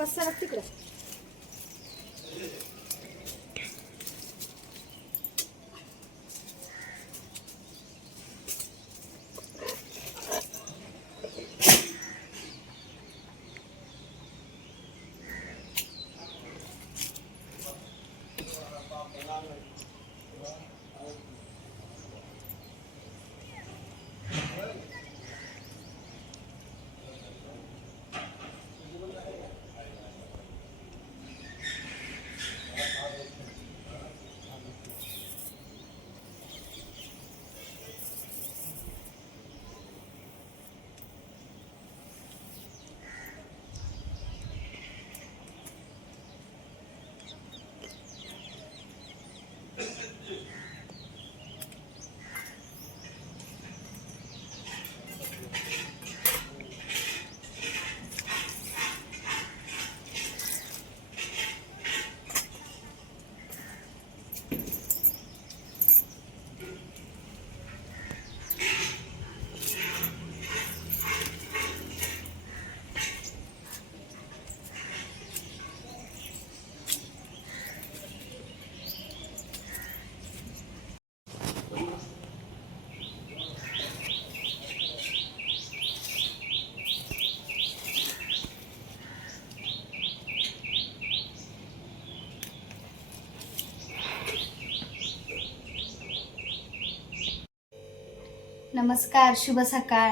बस तिकडं. नमस्कार शुभ सकाळ.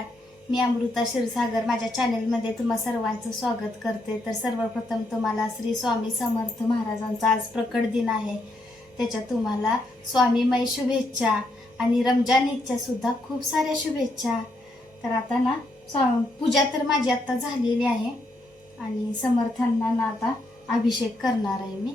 मी अमृता क्षीरसागर. माझ्या चॅनेलमध्ये तुम्हा सर्वांचं स्वागत करते. तर सर्वप्रथम तुम्हाला श्री स्वामी समर्थ महाराजांचा आज प्रकट दिन आहे. त्याच्यात तुम्हाला स्वामीमय शुभेच्छा आणि रमजान ईदच्या सुद्धा खूप साऱ्या शुभेच्छा. तर आता ना स्वा पूजा तर माझी आत्ता झालेली आहे. आणि समर्थांना ना आता अभिषेक करणार आहे मी.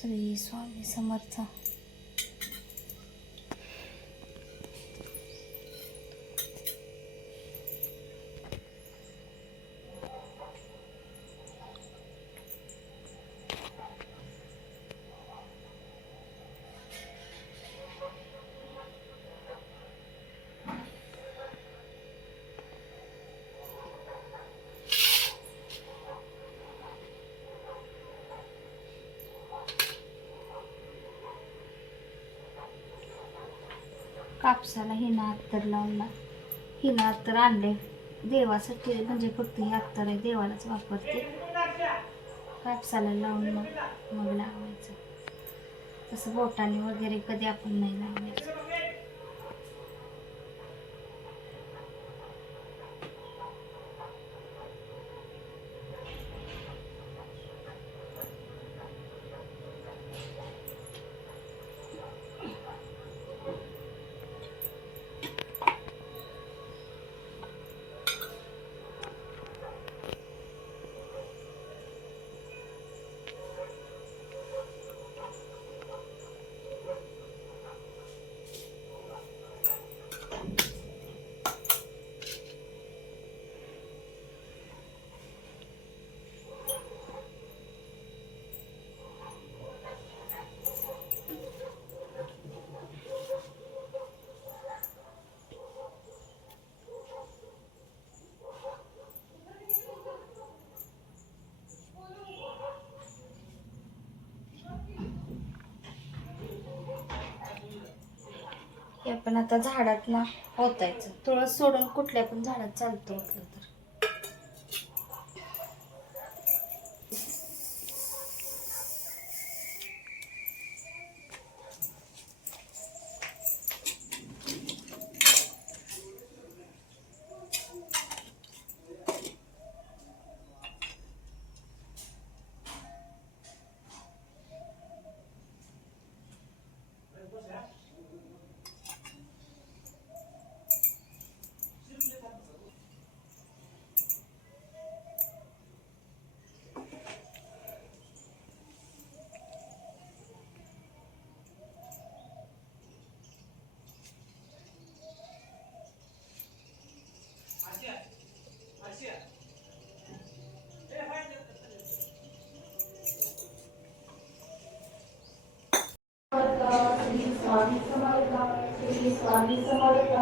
श्री स्वामी समर्थ. कापसाला हिना अत्तर लावून ना हिना अत्तर आणले. देवासाठी म्हणजे फक्त हे अत्तर आहे देवालाच वापरते. कापसाला लावून मग मग लावायचं. तसं बोटाने वगैरे कधी आपण नाही लावायचं. पण आता झाडात ना होतायच तुळस सोडून कुठल्या पण झाडात चालतो Anwesenheit.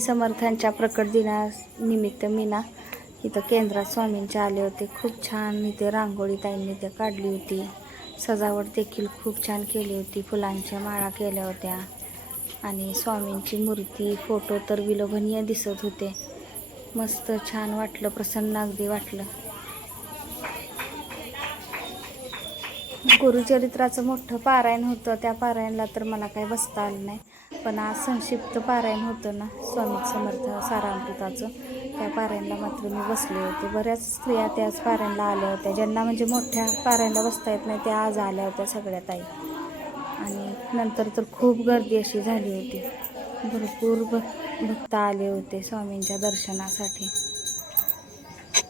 स्वामी समर्थांच्या प्रकट दिनानिमित्त मी ना इथं केंद्रात स्वामींचे आले होते. खूप छान इथे रांगोळी ताईंनी ते काढली होती. सजावट देखील खूप छान केली होती. फुलांच्या माळा केल्या होत्या. आणि स्वामींची मूर्ती फोटो तर विलोभनीय दिसत होते. मस्त छान वाटलं प्रसन्न अगदी वाटलं. गुरुचरित्राचं मोठं पारायण होतं. त्या पारायणला तर मला काही बसता आलं नाही. पण आज संक्षिप्त पारायण होतं ना स्वामी समर्थ सारामृताचं त्या पारायणला मात्र मी बसले होते. बऱ्याच स्त्रिया त्याच पारायणला आल्या होत्या. ज्यांना म्हणजे मोठ्या पारायणला बसता येत नाही त्या आज आल्या होत्या सगळ्या ताई. आणि नंतर तर खूप गर्दी अशी झाली होती. भरपूर भक्त आले होते स्वामींच्या दर्शनासाठी.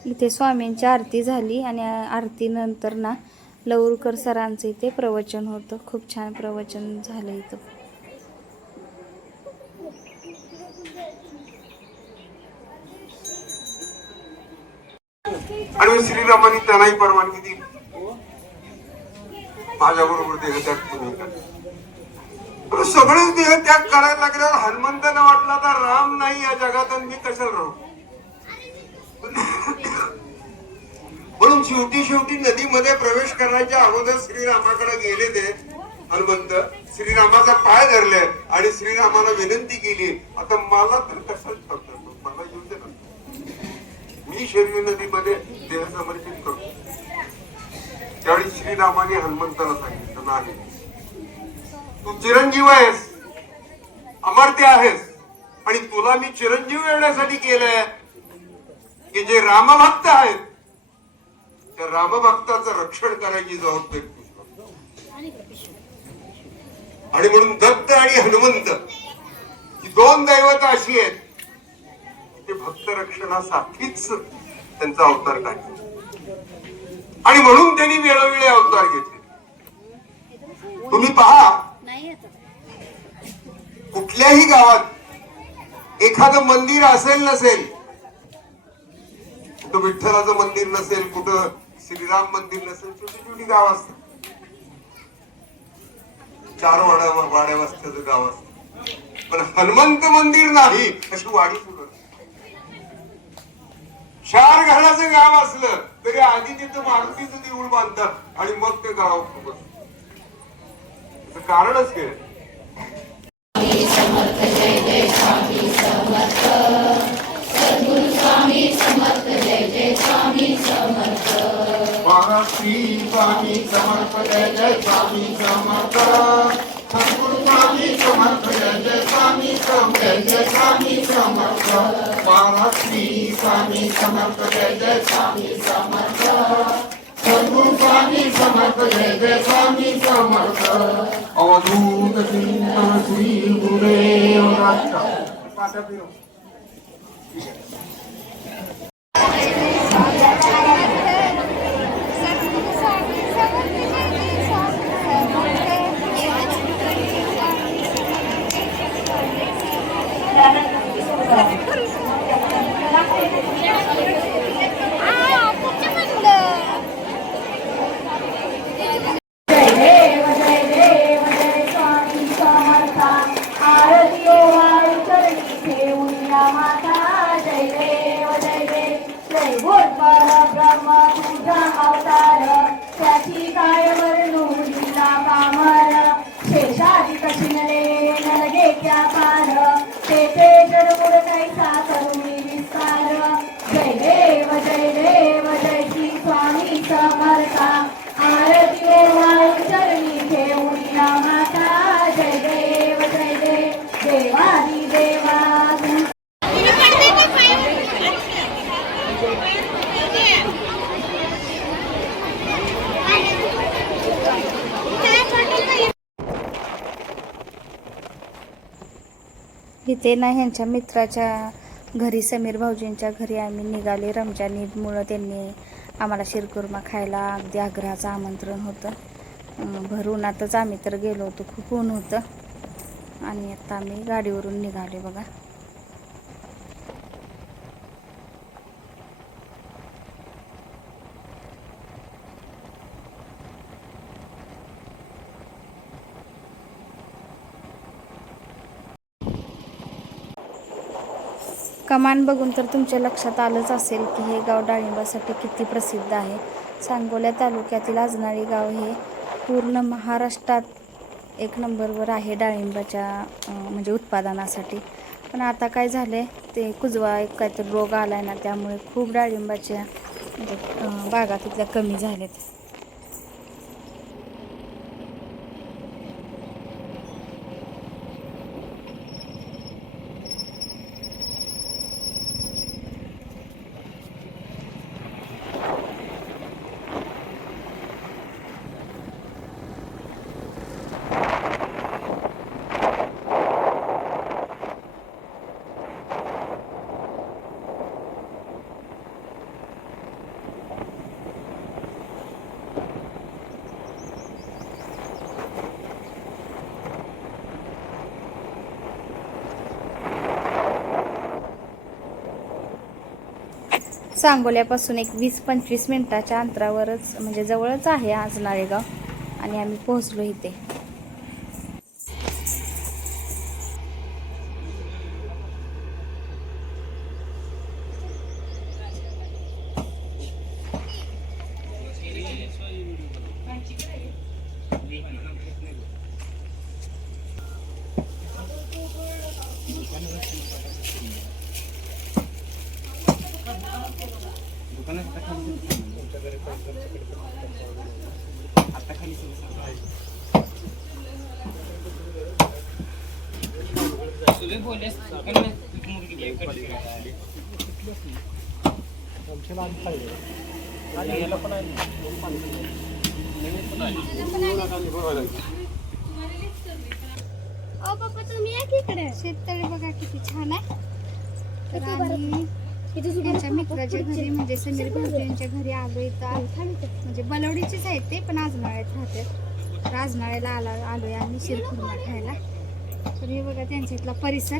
इथे स्वामींची आरती झाली आणि आरतीनंतर ना लवरकर सरांचं इथे प्रवचन होतं. खूप छान प्रवचन झालं इथं. आणि मग श्रीरामाने त्यांनाही परवानगी दिली. माझ्या बरोबर देहत्याग तुम्ही करा. पण सगळेच देहत्याग करायला लागल्यावर हनुमंतांना वाटला तर राम नाही या जगात आणि मी कशाला राहू? म्हणून शेवटी शेवटी नदीमध्ये प्रवेश करण्याच्या अगोदर श्रीरामाकडे गेले ते हनुमंत. श्रीरामाचा पाय धरले आणि श्रीरामाला विनंती केली. आता मला तर कशाला मला येऊ दे मी शरीर नदीमध्ये देह समर्पित करतो. त्यावेळी श्रीरामाने हनुमंताला सांगितलं नाही. तू चिरंजीव आहेस. अमर्त्य आहेस. आणि तुला मी चिरंजीव येण्यासाठी केलंय की जे रामभक्त आहेत तर रामभक्ताचं रक्षण करायची जबाबदारी आणि म्हणून दत्त आणि हनुमंत ही दोन दैवत अशी आहेत ते भक्त रक्षणासाठीच त्यांचा अवतार काढले आणि म्हणून त्यांनी वेळोवेळी अवतार घेतले. तुम्ही पहा कुठल्याही गावात एखादं मंदिर असेल नसेल कुठं विठ्ठलाचं मंदिर नसेल कुठं श्रीराम मंदिर नसेल छोटी छोटी गाव असतात चार वाड्या वाड्या वस्त्याचं गाव असतं. पण हनुमंत मंदिर नाही अशी वाडी सुरू चार घराचं गाव असलं तरी आधी तिथं मारुतीचं देऊळ बांधतात आणि मग ते गाव उभं. कारणच काय बारा स्वामी समर्थ जय जय स्वामी समर्थ. सद्गुरु स्वामी समर्थ जय जय स्वामी समर्थ जय जय स्वामी समर्थ. महालक्ष्मी स्वामी समर्थ जय जय स्वामी समर्थ. सद्गुरु स्वामी समर्थ जय जय स्वामी समर्थ. अवधूत चिंतन श्री गुरुदेव दत्त ते ना ह्यांच्या मित्राच्या घरी समीर भाऊजींच्या घरी आम्ही निघाले. रमजान ईदमुळं त्यांनी आम्हाला शिरकुर्मा खायला अगदी आग्रहाचं आमंत्रण होतं. अं, भर उन्हातच आम्ही तर गेलो होतो. खूप ऊन होतं. आणि आता आम्ही गाडीवरून निघाले बघा. कमान बघून तर तुमच्या लक्षात आलंच असेल की हे गाव डाळिंबासाठी किती प्रसिद्ध आहे. सांगोल्या तालुक्यातील आजनाळी गाव हे पूर्ण महाराष्ट्रात एक नंबरवर आहे डाळिंबाच्या म्हणजे उत्पादनासाठी. पण आता काय झालं आहे ते कुजवा एक काहीतरी रोग आला आहे ना त्यामुळे खूप डाळिंबाच्या म्हणजे, बागा तिथल्या कमी झाल्यात. सांगोल्यापासून एक वीस पंचवीस मिनटाच्या अंतरावरच म्हणजे जवळच आहे आज नाळेगाव आणि आम्ही पोहोचलो इथे. ओ पप्पा तुम्ही या की इकडे? शेततळे बघा किती छान आहे. तर आम्ही त्यांच्या मित्राच्या घरी म्हणजे समीर भाऊजी यांच्या घरी आलो इथं. म्हणजे बलवडीचेच आहेत ते पण आजनाळ्यात राहते तर आजनाळ्याला आला आलोय आम्ही शिरखुर्मा खायला. तर हे बघा त्यांच्या इथला परिसर.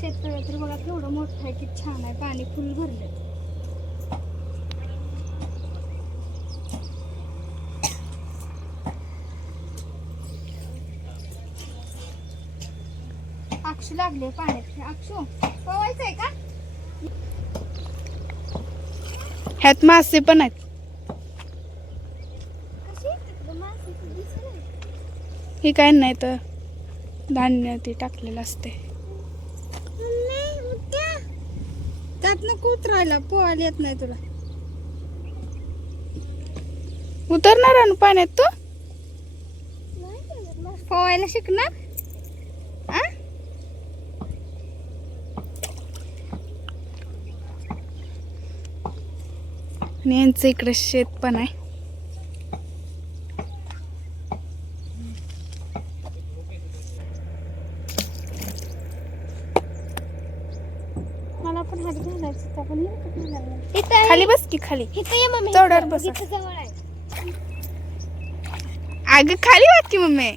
शेततळं तर बघा केवढं मोठं आहे किती छान आहे. पाणी फुल भरले अक्षू लागले पाण्यात अक्षू. पवायचंय का? ह्यात मासे पण आहेत. हे काय नाही तर धान्य ते टाकलेलं असते त्यात नको उतरायला पोहायला येत नाही तुला. उतरणार आहे ना पाण्यात तो? पोहायला शिकणार? आणि यांचं इकडे शेत पण आहे मला पण हात घालायचं पण. खाली बस की खाली इथं ये मम्मी चढावर. बसा. इथं जवळ आहे अगं खाली वाट की मम्मी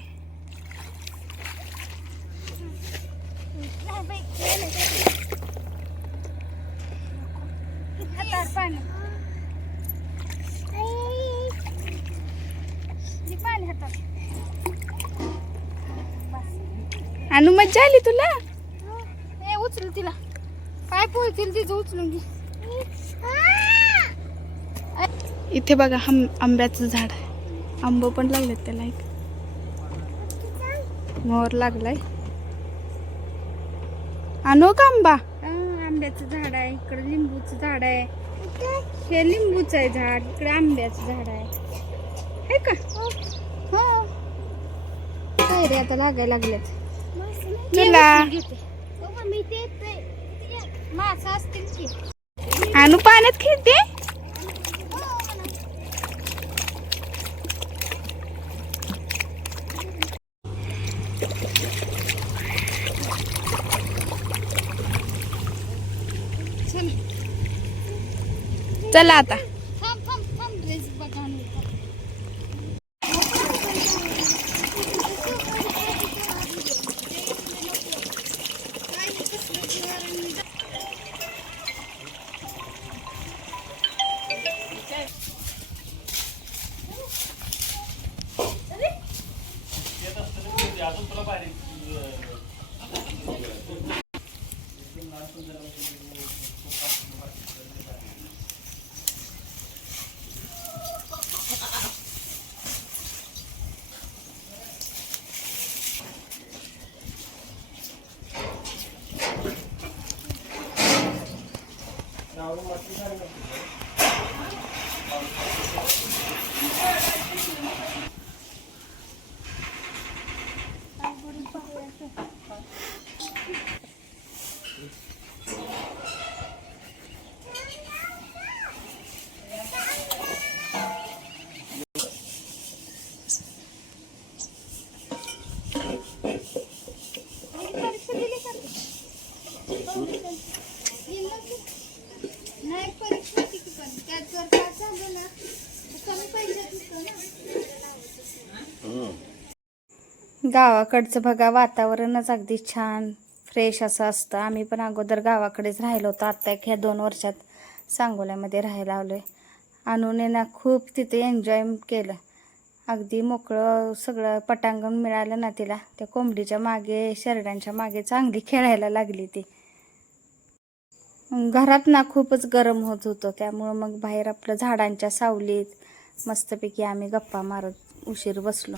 हातावर पाणी हे पाणी हातात अनु मज्जा आली तुला? ए उचल तिला. पाय पोहतील तिचं उचलून घे. इथे बघा हम आंब्याचं झाड आहे. आंब पण लागलेत त्याला एक. मोर लागलाय. आणू का आंबा? आंब्याचं झाड आहे. इकडे लिंबूचं झाड आहे. हे लिंबूचं आहे झाड. इकडे आंब्याचं झाड आहे. आहे का? हो. काय रे आता लागायला लागलेत. तुला. असतील आणू पाण्यात खेळते? चला आता. गावाकडचं बघा वातावरणच अगदी छान फ्रेश असं असतं. आम्ही पण अगोदर गावाकडेच राहिलो होतो. आत्ता एक ह्या दोन वर्षात सांगोल्यामध्ये राहायला आलो आहे अनुने ना खूप तिथे एन्जॉय केलं. अगदी मोकळं सगळं पटांगण मिळालं ना तिला. त्या कोंबडीच्या मागे शेरड्यांच्या मागे चांगली खेळायला लागली ती. घरात ना खूपच गरम होत होतं. त्यामुळं मग बाहेर आपलं झाडांच्या सावलीत मस्तपैकी आम्ही गप्पा मारत उशीर बसलो.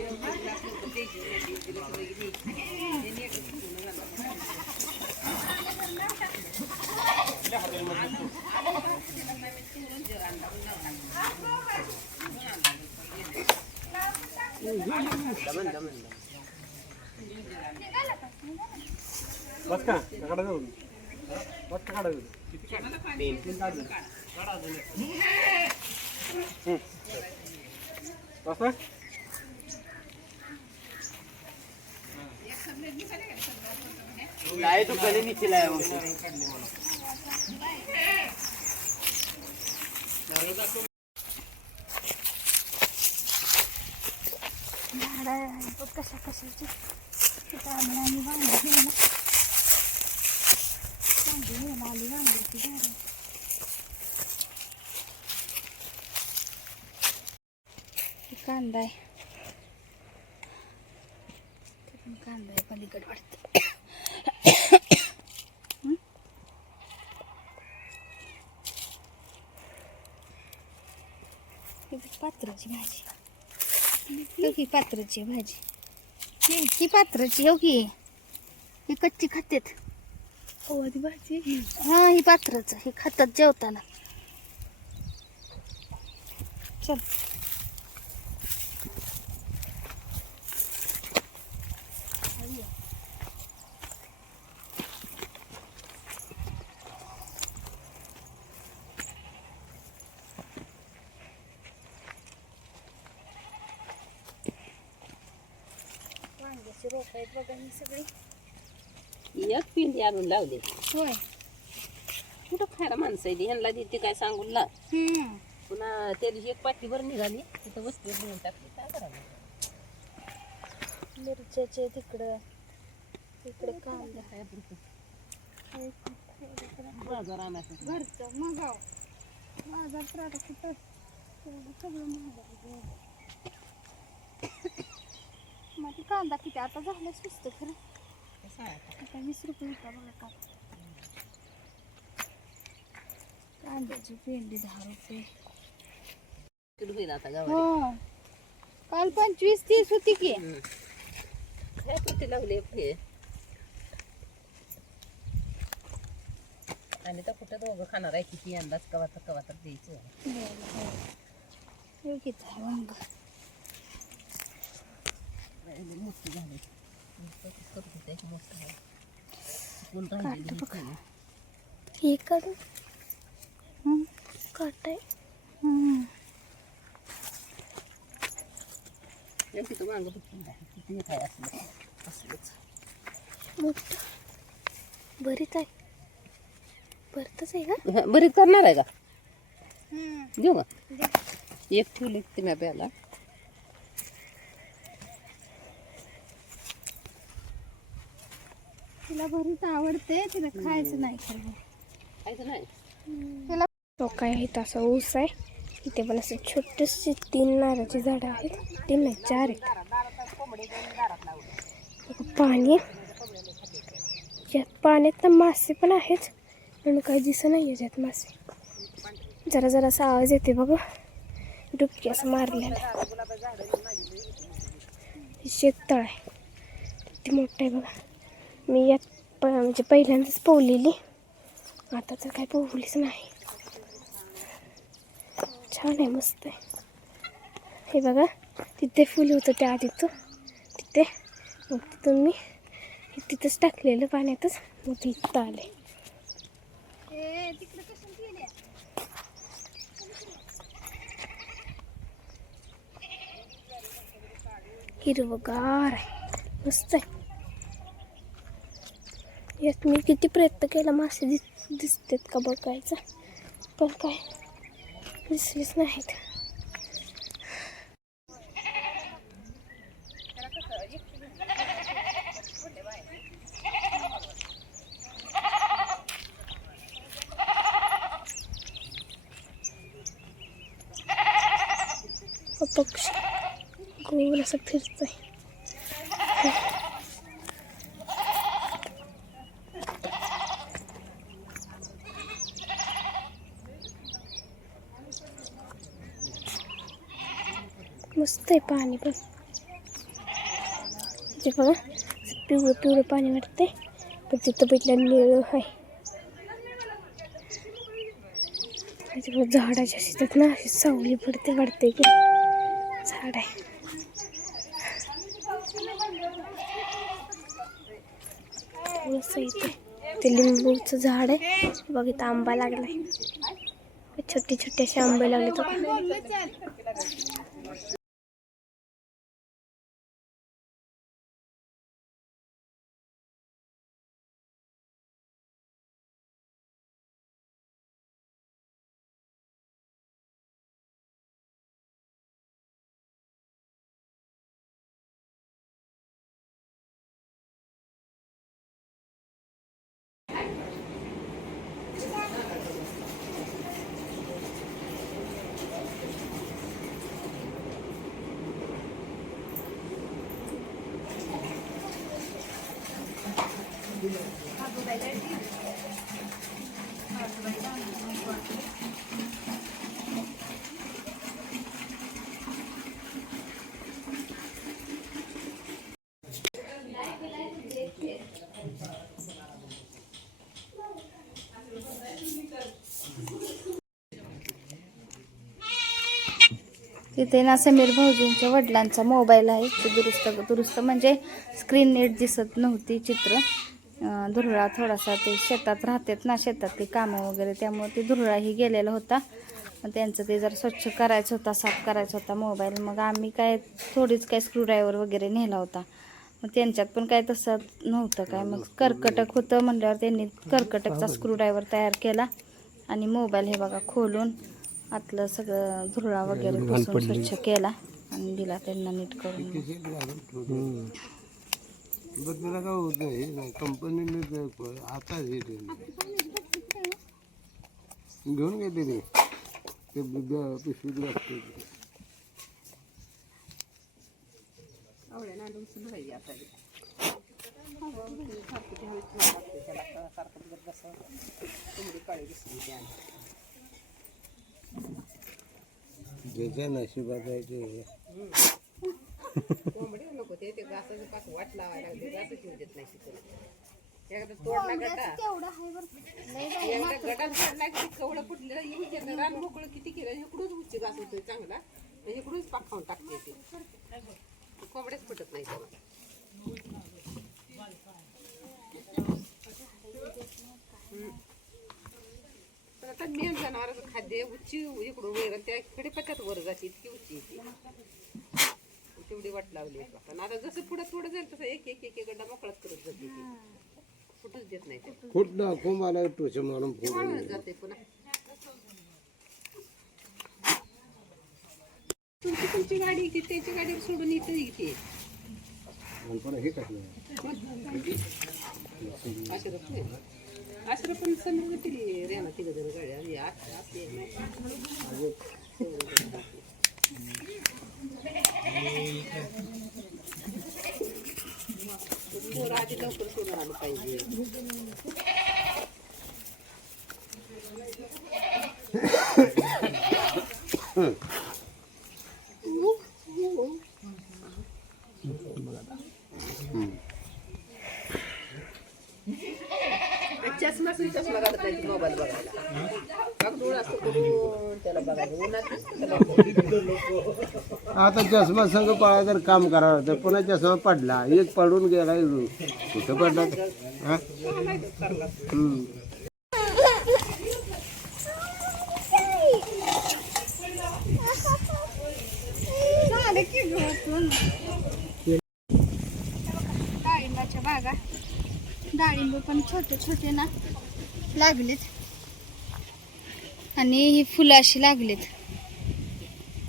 बस का काढा जाऊन बस का काढा बस झाडं आहेत बघ कशा कशाची. तिथं आम्ही आम्ही वांगी घेऊन वांगी घेऊन आली वांग्याची कांदा आहे ते पण कांदा आहे पलीकडे वाटतं ही? पात्राची भाजी. की पात्राची भाजी. ही ही पात्राची हो की. ही कच्ची खातेत हो ती भाजी. हा ही पात्राचं. हे खातात जेवताना. चल. रोप आहेत बघा ही सगळी. एक पिंडी आणून लावली. होय. कुठं खायला माणसं आहे ह्यांना देते काय सांगून ला पुन्हा त्या दिवशी एक पाठीभर निघाली. तिथं वस्तू नेऊन टाकली. काय करावं? मिरच्याचे तिकडं तिकडं कांदा. बाजार आणायचं. घरचं मगाव बाजार कुठं? सगळं ते कांदा किती? आता झालं स्वस्त खरं. आता? वीस रुपये होता बघा का कांद्याची पेंडी दहा रुपये. किलो होईल आता गावाला हो. काल पंचवीस तीस होती की. काय कुठे लावले हे? आणि तर कुठं दोघं खाणार आहे? किती अंदाज कवा तर कवा तर द्यायचं. हे किती आहे वांग मोठी झाली करत होते एक मोठं आहे कोण राहिलेली ही खाली. हे काढू काटाय आणि तिथं वांग पिकून आहे किती काय असलं असलंच मोठं बरीच आहे भरतच आहे का हा, बरीच करणार आहे का देऊ का एक ठेवली ती मॅ प्याला तिला भरीत आवडते तिला खायचं नाही खरं. खायचं नाही? तो काय आहे तसा ऊस आहे इथे पण असे छोटेसे तीन नारळाची झाडं आहेत तीन नाही चार आहेत पाणी यात पाण्यात तर मासे पण आहेत पण काही दिसत नाही याच्यात मासे. जरा जरासा आवाज येते बघा. डुबकी असं मारलेला शेततळ आहे. किती मोठं आहे बघा. मी यात प म्हणजे पहिल्यांदाच पोहलेली. आता तर काय पोहलीच नाही. छान आहे मस्त आहे. हे बघा तिथे फुल होतं त्या आधीचं. तिथे मग तिथून मी तिथंच टाकलेलं पाण्यातच. मग ते इथं आले हिरवगार आहे. मस्त आहे. यात मी किती प्रयत्न केला मासे दिस दिसतात का बघायचं? पण काय? दिसलीच नाहीत. पक्षी गोल असं फिरतोय. मस्त पाणी पण. ते बघा पिवळं पिवळं पाणी वाटते पण तिथं बघितलं निळं आहे. झाडाच्या शेतात ना अशी सावली पडते वाटते की. झाड आहे. इथे ते लिंबूचं झाड आहे. बघ इथं आंबा लागलाय. छोटे छोटे असे आंबे लागले तो तिथे ना समीर भाऊजींच्या वडिलांचा मोबाईल आहे. ते दुरुस्त दुरुस्त म्हणजे स्क्रीन नीट दिसत नव्हती चित्र. धुरळा थोडासा ते शेतात राहतात ना शेतातली कामं वगैरे त्यामुळे ते धुरळाही गेलेला होता. मग त्यांचं ते जरा स्वच्छ करायचं होता साफ करायचा होता मोबाईल मग आम्ही काय थोडीच काय स्क्रूड्रायव्हर वगैरे नेला होता. मग त्यांच्यात पण काय तसं नव्हतं काय. मग कर्कटक होतं म्हटल्यावर त्यांनी कर्कटकचा स्क्रूड्रायव्हर तयार केला. आणि मोबाईल हे बघा खोलून आतलं सगळं धुरळा वगैरे पुसून स्वच्छ केला आणि दिला त्यांना नीट करून. बदला काय होत नाही कंपनीने आता हे. घेऊन घेते ते ते ब- पिशवीत लागते ज्याच्या नशिबात आहे ते. कोंबडी नको ते ते घासाचं पाक वाट लावायला लागले घासच येऊ देत नाही तिकडे एकदा तोडला गटा एकदा गटात पडला की? कवडं फुटलेलं येऊ देत नाही. रान मोकळं किती केलं इकडूच उच्च घास होतोय चांगला. आणि इकडूच पाक खाऊन टाकते ते. कोंबड्याच फुटत नाही तेव्हा. आता मेन जनावराचं खाद्य उच्ची इकडून वर आणि त्या खडीपत्यात वर जाते इतकी उच्ची येते तेवढी वाट लावली पण आता जसं पुढं थोडं जाईल तसं एक एक एक एक गड्डा मोकळाच करत जाते ती. कुठंच देत नाही ते दाखव मला टोच मारून वाळून जाते पुन्हा. तुमची तुमची गाडी की त्याची गाडी सोडून इथं इथे. हे कसलं आश्रफ नाही पण समजा तरी रेना तिघ जण गाडी आणि पोरं आधी लवकर सोडून आलं पाहिजे असेल चष्मा घालत नाही मोबाईल बघायला बघ डोळा असं करून त्याला बघायला उन्हात नुसतं बघायचं. आता चष्मा संघ पाळा तर काम करावं तर पुन्हा चष्मा पडला? एक पडून गेला कुठं पडला? हा? हम्म. डाळिंबाच्या बागा. डाळिंब पण छोटे छोटे ना लागलेत. आणि ही फुलं अशी लागलेत.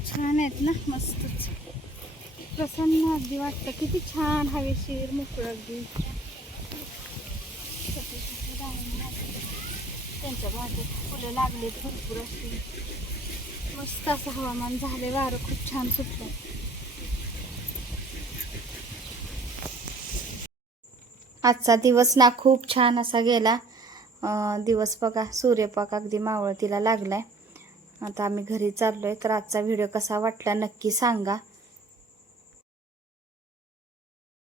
छान आहेत ना मस्त. प्रसन्न अगदी वाटतं. किती छान हवेशीर मोकळं अगदी. त्यांच्या बागेत फुलं लागलेत भरपूर अशी. मस्त असं हवामान झाले वारं खूप छान सुटलं आजचा दिवस ना खूप छान असा गेला. दिवस बघा सूर्यपाक अगदी मावळतीला लागलाय. आता आम्ही घरी चाललोय तर आजचा व्हिडिओ कसा वाटला नक्की सांगा.